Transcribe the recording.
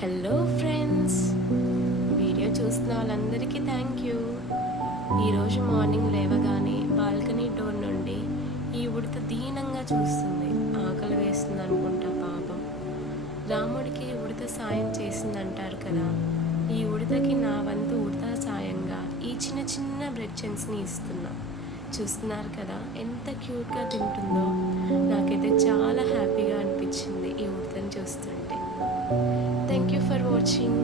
Hello friends, video చూస్తున్న వాళ్ళందరికీ thank you. ఈరోజు మార్నింగ్ లేవగానే బాల్కనీ డోర్ నుండి ఈ ఉడత దీనంగా చూస్తుంది. ఆకలి వేస్తుంది అనుకుంటా పాపం. రాముడికి ఉడత సాయం చేసిందంటారు కదా, ఈ ఉడతకి నా వంతు ఉడత సాయంగా ఈ చిన్న చిన్న బ్రెడ్ చంక్స్ని ఇస్తున్నా. చూస్తున్నారు కదా ఎంత క్యూట్గా తింటుందో. నాకైతే చాలా హ్యాపీగా అనిపించింది ఈ ఉడతని చూస్తుంటే. Thank you for watching.